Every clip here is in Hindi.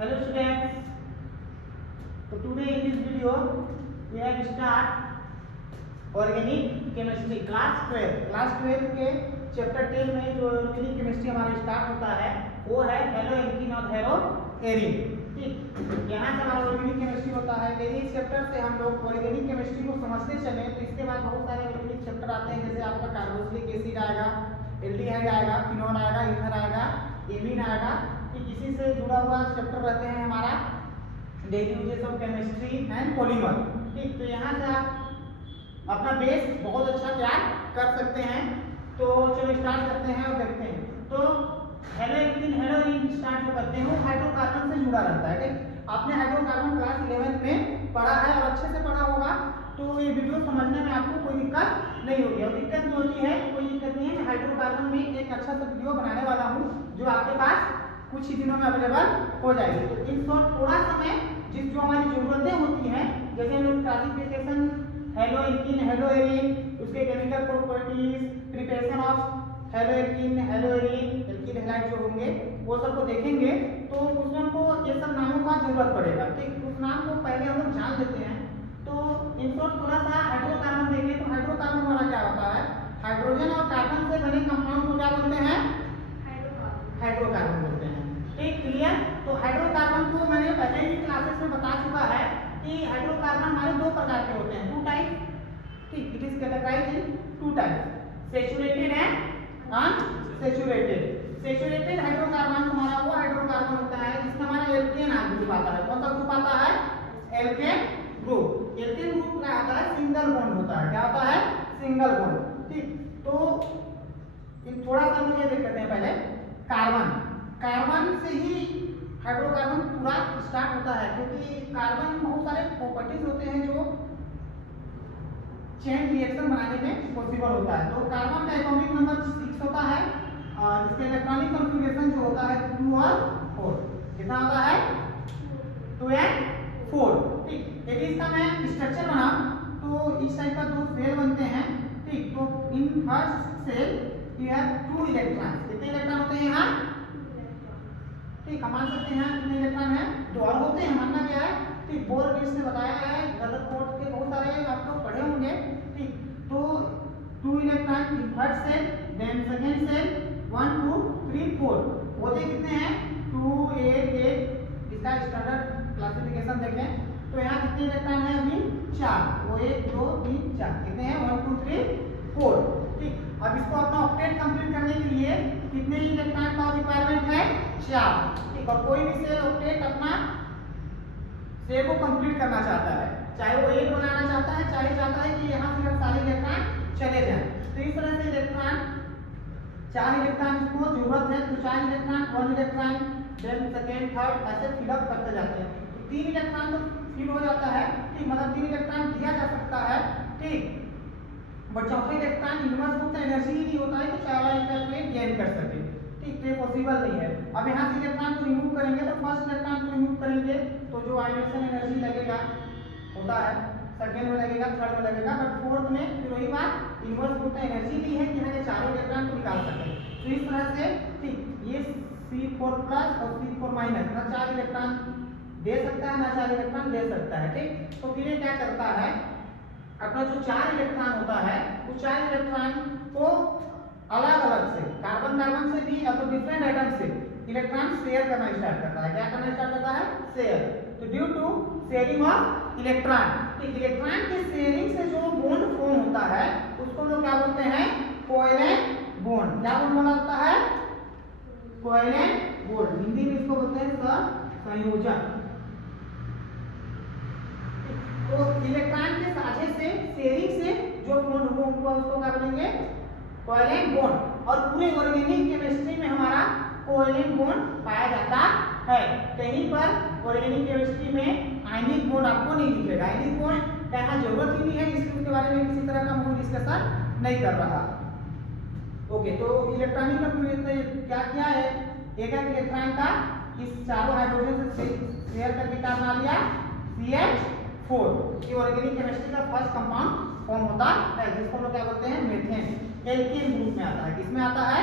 Hello students. So today in this video we have start organic chemistry class 12. Class 12 के चैप्टर 10 में जो ऑर्गेनिक केमिस्ट्री हमारा स्टार्ट होता है वो है हेलो एल्कीन और हेलो एरिन। ठीक, यहाँ से हमारा ऑर्गेनिक केमिस्ट्री होता है। यदि इस चैप्टर से हम लोग ऑर्गेनिक केमिस्ट्री को समझते चले तो इसके बाद बहुत सारे ऑर्गेनिक चैप्टर आते हैं, जैसे आपका कार्बोक्सिलिक एसिड आएगा, एल्डिहाइड आएगा, फिनोल आएगा, ईथर आएगा, एमीन आएगा। इसी से जुड़ा हुआ चैप्टर रहते हैं हमारा daily uses of chemistry and polymer. ठीक, तो यहाँ से आप अपना बेस बहुत अच्छा तैयार कर सकते हैं। तो चलो स्टार्ट करते हैं और देखते हैं। तो hello alkene hello Erin start जो करते हैं वो हाइड्रोकार्बन से जुड़ा रहता है। ठीक, आपने हाइड्रोकार्बन क्लास 11 में पढ़ा है और अच्छे से पढ़ा होगा, तो ये वीडियो समझने में आपको कोई दिक्कत नहीं होगी। और दिक्कत जो होती है कोई दिक्कत नहीं है। हाइड्रोकार्बन में एक अच्छा सा वीडियो बनाने वाला हूँ जो आपके पास कुछ ही दिनों में अवेलेबल हो जाएगी। तो इन शॉर्ट थोड़ा सा मैं जो हमारी जरूरतें होती हैं, जैसे हम लोग classification haloalkane haloarene, उसके chemical properties, preparation of haloalkane haloarene, एल्कीन हैलाइड जो होंगे वो सबको देखेंगे। तो उसमें हमको ये सब नामों का जरूरत पड़ेगा। ठीक, उस नाम को पहले हम लोग जान लेते हैं। तो इन शॉर्ट थोड़ा सा हाइड्रोकार्बन देखें तो हाइड्रोकार्बन वाला क्या होता है, हाइड्रोजन और कार्बन से बने कंपाउंड को क्या बोलते हैं, हाइड्रोकार्बन बोलते हैं। ठीक, क्लियर। तो हाइड्रोकार्बन को मैंने पहले ही क्लासेस में बता चुका है कि हाइड्रोकार्बन हमारे दो प्रकार के होते हैं, टू टाइप। ठीक, it is categorised in two type, saturated and unsaturated. Saturated hydrocarbon हमारा वो हाइड्रोकार्बन होता है जिसमें हमारा एल्केन ग्रुप आता है। कौन सा ग्रुप आता है, एल्केन ग्रुप। एल्केन ग्रुप क्या आता है, सिंगल बॉन्ड होता है। क्या होता है, सिंगल बॉन्ड। ठीक, तो थोड़ा सा हम ये देख लेते हैं पहले कार्बन। कार्बन से ही हाइड्रोकार्बन पूरा स्टार्ट होता है, क्योंकि कार्बन बहुत सारे प्रॉपर्टीज होते हैं जो चेन रिएक्शन बनाने में पॉसिबल होता है। तो कार्बन का एटॉमिक नंबर 6 होता है और इसका इलेक्ट्रॉनिक कॉन्फ़िगरेशन जो होता है 2 और 4। कितना होता है, 2 और 4। ठीक, यदि इसका मैं स्ट्रक्चर बनाऊं तो इस टाइप का दो सेल बनते हैं। ठीक, तो in first shell you have 2 electron. कितने इलेक्ट्रॉन होते हैं यहाँ, ठीक, हम मान सकते हैं कितने इलेक्ट्रॉन है, 2 और होते हैं। मानना क्या है, ठीक, बोर गिट्स में बताया गया है, गलत कोड के बहुत सारे आप लोग पढ़े होंगे। ठीक, तो 2 electron in first shell, then second shell 1 2 3 4 होते कितने हैं, 2 8 8। इसका स्टैंडर्ड क्लासिफिकेशन देखें तो यहाँ कितने इलेक्ट्रॉन है, अभी 4। वो 1 2 3 4 कितने हैं, 1 2 3 4। ठीक, अब इसको अपना ऑक्टेट कंप्लीट करने के लिए कितने इलेक्ट्रॉन का रिक्वायरमेंट है, 4। ठीक, और कोई भी सेल ऑक्टेट अपना सेल को कंप्लीट करना चाहता है, चाहे वो 8 बनाना चाहता है, चाहे चाहता है कि यहाँ से सारे इलेक्ट्रॉन चले जाएं। तो इस तरह से इलेक्ट्रॉन 4 इलेक्ट्रॉन को जरूरत है, तो 4 electron 1 electron then second third ऐसे फिलअप करते जाते हैं। तो 3 इलेक्ट्रॉन तो फिल हो जाता है। ठीक, मतलब 3 इलेक्ट्रॉन दिया जा सकता है। ठीक, बट चौथे इलेक्ट्रॉन इनवर्स होता है, एनर्जी ही नहीं होता है कि 4 इलेक्ट्रॉन गेन कर सके। ठीक, तो ये पॉसिबल नहीं है। अब यहाँ से इलेक्ट्रॉन को रिमूव करेंगे तो फर्स्ट इलेक्ट्रॉन को रिमूव करेंगे तो जो आयोनेशन एनर्जी लगेगा होता है, सेकंड में लगेगा, थर्ड में लगेगा, बट फोर्थ में फिर वही बात इनवर्स होता है, एनर्जी नहीं है कि यहाँ के चारों इलेक्ट्रॉन को निकाल सके। तो इस तरह से ठीक, ये C4 प्लस और C4 माइनस ना 4 इलेक्ट्रॉन दे सकता है ना 4 इलेक्ट्रॉन दे सकता है। ठीक, तो फिर ये क्या करता है, अपना जो 4 इलेक्ट्रॉन होता है उस 4 इलेक्ट्रॉन को अलग अलग से कार्बन कार्बन से भी अब डिफरेंट एटम से इलेक्ट्रॉन शेयर करना स्टार्ट करता है। क्या करना स्टार्ट करता है, शेयर। तो due to sharing of electron, ठीक, इलेक्ट्रॉन के शेयरिंग से जो बॉन्ड फॉर्म होता है उसको लोग क्या बोलते हैं, कोवेलेंट बॉन्ड। क्या बॉन्ड बोला जाता है, कोवेलेंट बॉन्ड। हिंदी में इसको बोलते हैं सहसंयोजक। तो इलेक्ट्रॉन के साझे से शेयरिंग से जो बॉन्ड हुआ उसको क्या बोलेंगे, कोवेलेंट बॉन्ड। और पूरे ऑर्गेनिक केमिस्ट्री में हमारा कोवेलेंट बॉन्ड पाया जाता है। कहीं पर ऑर्गेनिक केमिस्ट्री में आयनिक बॉन्ड आपको नहीं दिखेगा। आयनिक बॉन्ड कहना जरूरत ही नहीं है, इसलिए उसके बारे में किसी तरह का हम डिस्कशन नहीं कर रहा। ओके, तो इलेक्ट्रॉनिक में क्या किया है, एक एक इलेक्ट्रॉन का इस चारों हाइड्रोजन से शेयर करके क्या बना लिया, CH4। ये ऑर्गेनिक केमिस्ट्री का फर्स्ट कंपाउंड फॉर्म होता है जिसको हम लोग क्या बोलते हैं, मीथेन। एल्केन ग्रुप में आता है। किसमें आता है,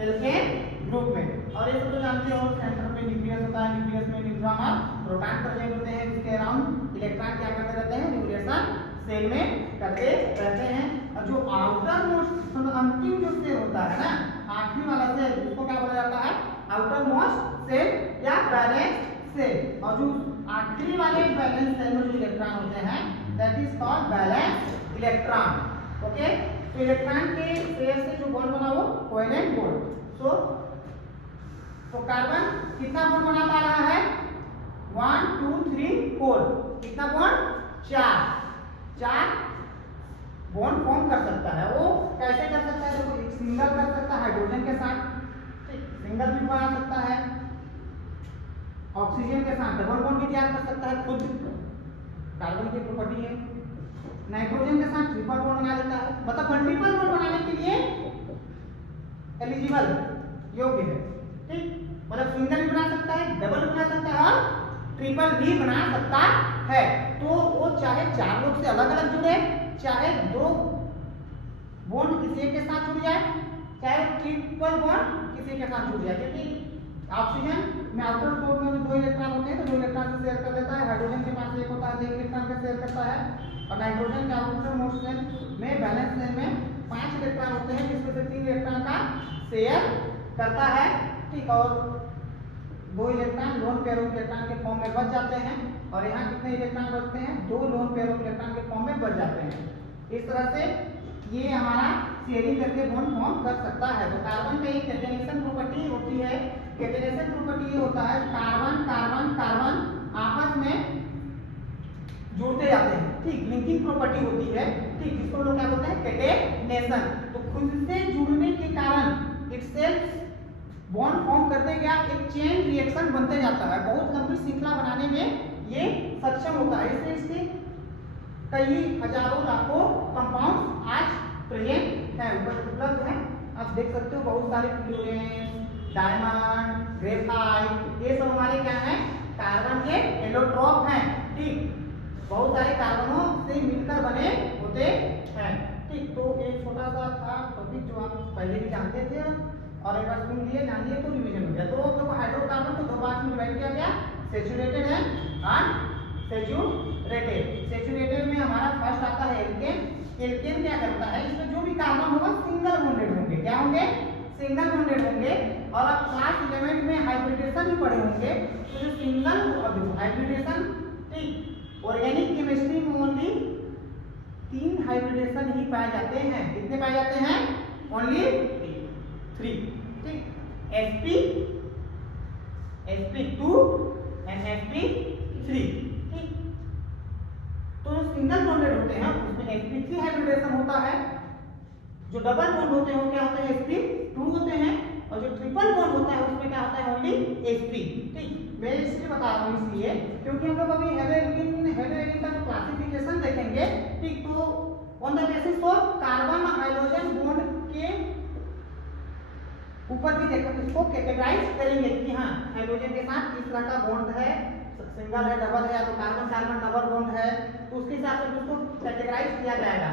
एल्केन ग्रुप में। और ये सब तो जानते हो, सेंटर में न्यूक्लियस होता है, न्यूक्लियस में न्यूट्रॉन और प्रोटॉन प्रेजेंट होते हैं, जिसके अराउंड इलेक्ट्रॉन क्या करते रहते हैं, रिवोल्यूशन सेल में करते रहते हैं। और जो आउटर मोस्ट अंतिम जो सेल होता है ना, आखिरी वाला सेल, उसको क्या बोला जाता है, आउटर मोस्ट सेल या बैलेंस सेल। और जो आखिरी वाले बैलेंस सेल में जो इलेक्ट्रॉन होते हैं, that is called balance electron. Okay, तो इलेक्ट्रॉन के पेयर से जो बॉन्ड बना वो कोवेलेंट बॉन्ड। तो कार्बन कितना बॉन्ड बना पा रहा है, 1 2 3 4, कितना बॉन्ड, 4 बॉन्ड फॉर्म कर सकता है। वो कैसे कर सकता है, देखो, एक सिंगल कर सकता है हाइड्रोजन के साथ, सिंगल भी बना सकता है, ऑक्सीजन के साथ डबल बॉन्ड भी तैयार कर सकता है, खुद कार्बन की प्रॉपर्टी है। नाइट्रोजन के साथ ट्रिपल बॉन्ड बना लेता है, मतलब मल्टीपल बॉन्ड बनाने के लिए एलिजिबल, योग्य है। ठीक, मतलब सिंगल भी बना सकता है, डबल भी बना सकता है और ट्रिपल भी बना सकता है। तो वो चाहे 4 लोग से अलग अलग जुड़े, चाहे 2 बॉन्ड किसी एक के साथ जुड़ जाए, चाहे ट्रिपल बॉन्ड किसी के साथ जुड़ जाए, क्योंकि ऑक्सीजन में आउटर कोर में 2 इलेक्ट्रॉन होते हैं, तो 2 इलेक्ट्रॉन से शेयर कर देता है। हाइड्रोजन के पास एक होता है, 1 इलेक्ट्रॉन का शेयर करता है। और नाइट्रोजन के आउटर मोस्ट सेल में, बैलेंस सेल में 5 इलेक्ट्रॉन होते हैं, जिसमें से 3 इलेक्ट्रॉन का शेयर करता है। ठीक, और 2 electron lone pair of electron के फॉर्म में बच जाते हैं। और यहाँ कितने इलेक्ट्रॉन बचते हैं, 2 लोन पेयर ऑफ इलेक्ट्रॉन के फॉर्म में बच जाते हैं। इस तरह से ये हमारा शेयरिंग करके बॉन्ड फॉर्म कर सकता है। तो कार्बन में एक कैटेनेशन प्रॉपर्टी होती है। कैटेनेशन प्रॉपर्टी ये होता है, कार्बन कार्बन कार्बन आपस में जुड़ते जाते हैं। ठीक, लिंकिंग प्रॉपर्टी होती है। ठीक, जिसको लोग क्या बोलते हैं, कैटेनेशन। तो खुद से जुड़ने के कारण इटसेल्फ बॉन्ड फॉर्म करते गया एक चेन रिएक्शन बनते जाता है। बहुत लंबी श्रृंखला बनाने में ये सक्षम होता है। इससे इसके कई हजारों लाखों कंपाउंड आज प्रेजेंट है, उपलब्ध है। आप देख सकते हो बहुत सारे फ्लोरेंस, डायमंड, ग्रेफाइट, ये सब हमारे क्या हैं, कार्बन के एलोट्रॉप हैं। ठीक, बहुत सारे कार्बनों से मिलकर बने होते हैं। ठीक, तो एक छोटा सा था टॉपिक जो आप पहले भी जानते थे और एक बार सुन लिए, जान लिए तो रिवीजन हो गया। तो देखो, हाइड्रोकार्बन को 2 पार्ट में डिवाइड किया गया, सैचुरेटेड है अनसैचुरेटेड। सैचुरेटेड में हमारा फर्स्ट आता है एल्केन। एल्केन क्या करता है, इसमें जो भी कार्बन होगा सिंगल बॉन्डेड होंगे। क्या होंगे, सिंगल बॉन्डेड होंगे। और आप क्लास 11 में हाइब्रिडेशन भी पढ़े होंगे। तो जो सिंगल हाइब्रिडेशन, ठीक, ऑर्गेनिक केमिस्ट्री में ओनली 3 हाइब्रिडेशन ही पाए जाते हैं। कितने पाए जाते हैं, ओनली 3। ठीक, sp, sp2 एंड sp3। ठीक, तो जो सिंगल बॉन्डेड होते हैं उसमें sp3 हाइब्रिडेशन होता है। जो डबल बॉन्ड होते हैं वो क्या होते हैं, sp2 होते हैं। और जो ट्रिपल बॉन्ड होता है उसमें क्या होता है, ओनली sp। ठीक, मैं इसलिए बता रहा हूँ, इसलिए क्योंकि हम लोग अभी हेलोएल्कीन का जो क्लासिफिकेशन देखेंगे। ठीक, तो on the basis of carbon hydrogen bond के ऊपर भी देखो, इसको कैटेगराइज करेंगे कि हाँ, हाइड्रोजन के साथ किस तरह का बॉन्ड है, सिंगल है, डबल है, तो कार्बन कार्बन डबल बॉन्ड है, तो उसके हिसाब से उसको कैटेगराइज किया जाएगा।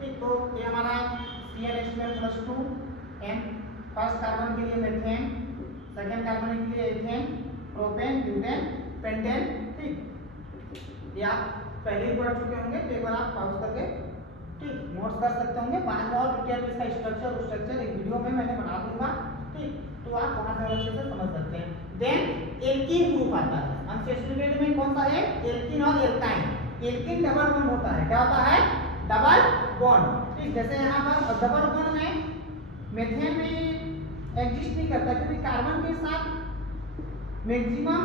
ठीक, तो ये हमारा CnH2 एन, फर्स्ट कार्बन के लिए मीथेन, सेकंड कार्बन के लिए एथेन, प्रोपेन, ब्यूटेन, पेंटेन। ठीक, ये आप पहले ही पढ़ चुके होंगे, तो एक बार आप पॉज करके ठीक नोट्स कर सकते होंगे। बाद में और डिटेल इसका स्ट्रक्चर एक वीडियो में मैंने बना दूंगा। ठीक, तो आप वहां से अच्छे से समझ सकते हैं। देन एल्कीन ग्रुप आता है। अनसैचुरेटेड में कौन सा है, एल्कीन और एल्काइन। एल्कीन डबल बॉन्ड होता है। क्या होता है, डबल बॉन्ड। ठीक, जैसे यहाँ पर डबल बॉन्ड में मीथेन में एग्जिस्ट नहीं करता, क्योंकि कार्बन के साथ मैक्सिमम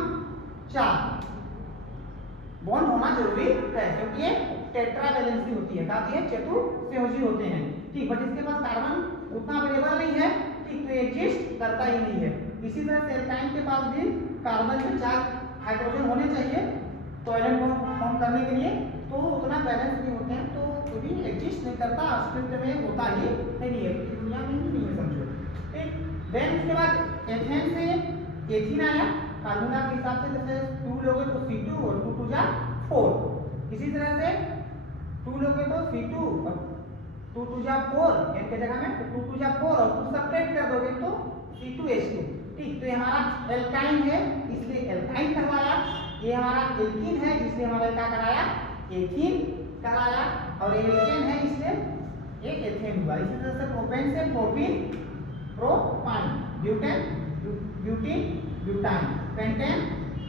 4 बॉन्ड होना जरूरी है, क्योंकि ये टेट्रा वैलेंसी होती है, काफी है, चतुर्संयोजी होते हैं। ठीक, बट इसके पास कार्बन उतना अवेलेबल नहीं है। ठीक, तो एग्जिस्ट करता ही नहीं है। इसी तरह से एल्काइन के पास भी कार्बन के 4 हाइड्रोजन होने चाहिए कोवेलेंट बॉन्ड फॉर्म करने के लिए, तो उतना बैलेंस नहीं होते हैं, तो वो भी एग्जिस्ट नहीं करता, अस्तित्व में होता ही नहीं है, दुनिया में ही नहीं है, समझो। ठीक, देन उसके बाद एथेन से एथीन आया। फार्मूला के हिसाब से जैसे 2 लोगे तो C2 और 2 2 जा 4। इसी तरह से 2 लोगे तो C2 और 2 2 जा 4, n के जगह में तो 2 2 जा 4 और 2 सब्ट्रैक्ट कर दोगे तो C2H2। ठीक, तो ये हमारा एल्काइन है, इसलिए एल्काइन कहलाया। ये हमारा एल्कीन है, इसलिए हमारा क्या कराया, एथीन कराया, और एल्केन है इसलिए एक एथेन हुआ। इसी तरह से प्रोपेन से propene, propyne, butane, butene, butyne, pentane,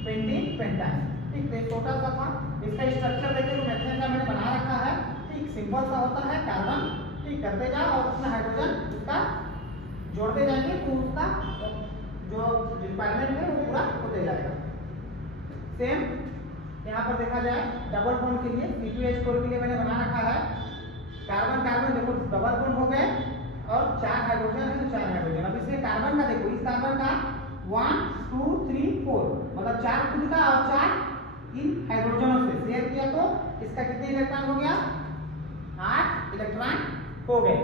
pentene, pentyne. ठीक, तो छोटा सा था। इसका स्ट्रक्चर देखिए तो मेथेन का मैंने बना रखा है। ठीक, सिंपल सा होता है कार्बन। ठीक, करते जाओ और उसमें हाइड्रोजन उसका जोड़ते जाएंगे तो उसका जो रिक्वायरमेंट है वो पूरा होते जाएगा। सेम यहाँ पर देखा जाए डबल बॉन्ड के लिए C2H4 के लिए मैंने बना रखा है। कार्बन कार्बन देखो डबल बॉन्ड हो गए और 4 हाइड्रोजन है तो 4 हाइड्रोजन। अब इसके कार्बन का देखो, इस कार्बन का 1 2 3 4 मतलब 4 खुद का और 4 इन हाइड्रोजनों से शेयर किया तो इसका कितने इलेक्ट्रॉन हो गया, 8 इलेक्ट्रॉन हो गए।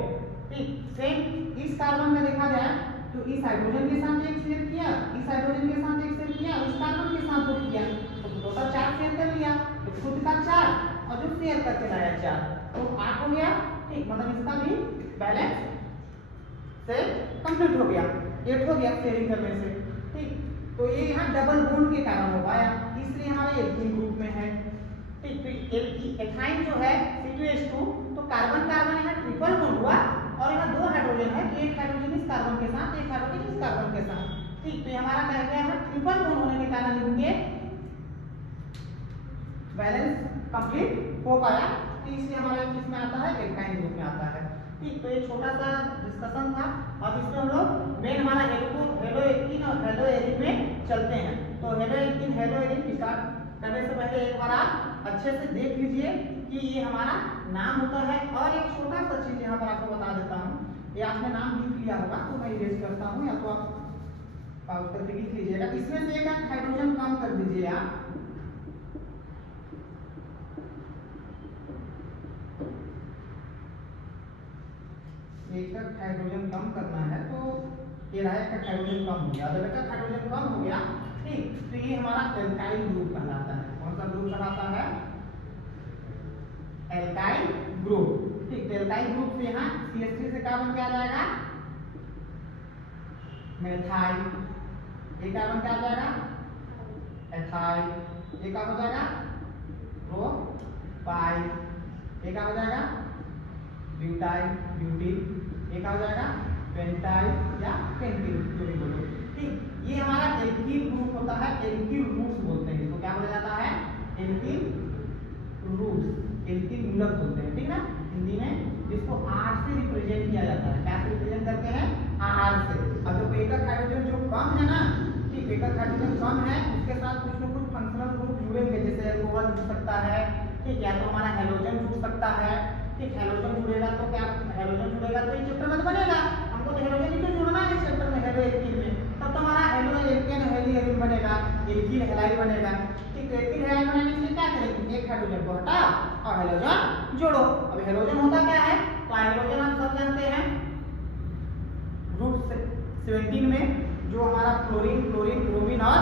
ठीक, सेम इस कार्बन में देखा जाए तो इस हाइड्रोजन के साथ एक शेयर किया, इस हाइड्रोजन के साथ एक शेयर किया, इस कार्बन के साथ दो किया, तो टोटल 4 शेयर कर लिया। तो खुद का 4 और जो शेयर करके लाया 4 तो 8 हो गया। ठीक, मतलब इसका भी बैलेंस से कंप्लीट हो गया, 8 हो गया शेयरिंग करने से। ठीक, तो ये यहाँ डबल बॉन्ड के कारण हो पाया, इसलिए हमारे एल्कीन ग्रुप में है। ठीक, तो एथाइन जो है C2H2 तो कार्बन कार्बन यहाँ ट्रिपल बॉन्ड हुआ और यहाँ 2 हाइड्रोजन है, तो एक हाइड्रोजन इस कार्बन के साथ, एक हाइड्रोजन इस कार्बन के साथ। ठीक, तो ये हमारा क्या गया है, ट्रिपल बॉन्ड होने के कारण इनके बैलेंस कंप्लीट हो पाया, तो इसलिए हमारा किसमें आता है, एल्काइन ग्रुप में आता है। ठीक, तो ये छोटा सा डिस्कशन था। अब इसमें हम लोग मेन हमारा हेलो एल्कीन और हेलो एरिन में चलते हैं। तो hello alkene hello Erin start करने से पहले एक बार आप अच्छे से देख लीजिए कि ये हमारा नाम होता है। और एक छोटा सा चीज यहाँ पर आपको बता देता हूँ, ये आपने नाम लिख लिया होगा तो मैं इरेज करता हूँ, या तो आप पाउज करके लिख लीजिएगा। इसमें से एक हाइड्रोजन कम कर दीजिए आप, एक हाइड्रोजन कम करना है तो ये रहा एक हाइड्रोजन कम हो गया। जब एक हाइड्रोजन कम हो गया, ठीक, तो ये हमारा एल्काइल ग्रुप कहलाता है। कौन सा ग्रुप कहलाता है, एल्काइल ग्रुप। ठीक, तो एल्काइल ग्रुप से यहाँ CH3 से क्या बन के आ जाएगा, मेथाइल। ये कार्बन क्या आ जाएगा, एथाइल। ये क्या हो जाएगा, प्रोपाइल। ये क्या हो जाएगा, ब्यूटाइल, ब्यूटीन। ये क्या हो जाएगा, पेंटाइल या पेंटीन, जो भी बोलो। ठीक, ये हमारा एल्कीन ग्रुप होता है, एल्कीन रूट्स बोलते हैं इसको। क्या बोला जाता है, एल्कीन रूट्स, एल्कीन मूलक बोलते हैं। ठीक ना, हिंदी में जिसको R से रिप्रेजेंट किया जाता है। क्या से रिप्रेजेंट करते हैं, R से। अब जो एकक हाइड्रोजन जो कम है ना, ठीक, एकक हाइड्रोजन कम है, उसके साथ कुछ न कुछ फंक्शनल ग्रुप जुड़ेंगे, जैसे अल्कोहल जुड़ सकता है। ठीक, या तो हमारा हेलोजन जुड़ सकता है। ठीक, हेलोजन जुड़ेगा तो क्या, हेलोजन जुड़ेगा तो इस चैप्टर में बनेगा। हमको तो हेलोजन ही तो जुड़ना है इस चैप्टर में, हेलो एल्कीन में, तब तो हमारा हेलो एल्केन हेली एल्कीन बनेगा, एल्कीन हेलाइड बनेगा। ठीक, तो एल्कीन हेलाइड बनाने के लिए क्या करेंगे, एक हाइड्रोजन को हटा और हेलोजन जोड़ो। अब हेलोजन होता क्या है, तो हाइड्रोजन आप सब जानते हैं ग्रुप 17 में जो हमारा फ्लोरीन, क्लोरीन, ब्रोमीन और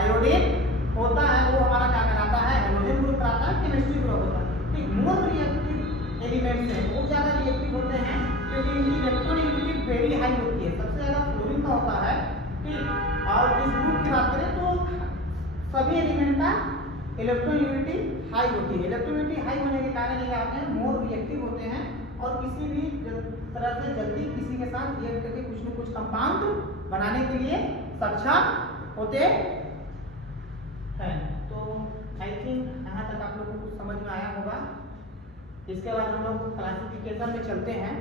आयोडीन होता है, वो हमारा क्या कहलाता है, हेलोजन ग्रुप कहलाता है, केमिस्ट्री ग्रुप होता है। ठीक, मोर रिएक्टिव एलिमेंट्स हैं, बहुत ज्यादा रिएक्टिव होते हैं क्योंकि इनकी इलेक्ट्रोनेगेटिविटी वेरी हाई होती है। सबसे ज्यादा फ्लोरीन का होता है। ठीक, और इस ग्रुप की बात करें तो सभी एलिमेंट का इलेक्ट्रोनेगेटिविटी हाई होती है। इलेक्ट्रोनेगेटिविटी हाई होने के कारण ये आपने मोर रिएक्टिव होते हैं और किसी भी तरह से जल्दी किसी के साथ रिएक्ट करके कुछ न कुछ कंपाउंड बनाने के लिए सक्षम होते हैं। तो आई थिंक यहाँ तक आप लोगों को कुछ समझ में आया होगा। इसके बाद हम लोग क्लासिफिकेशन में चलते हैं।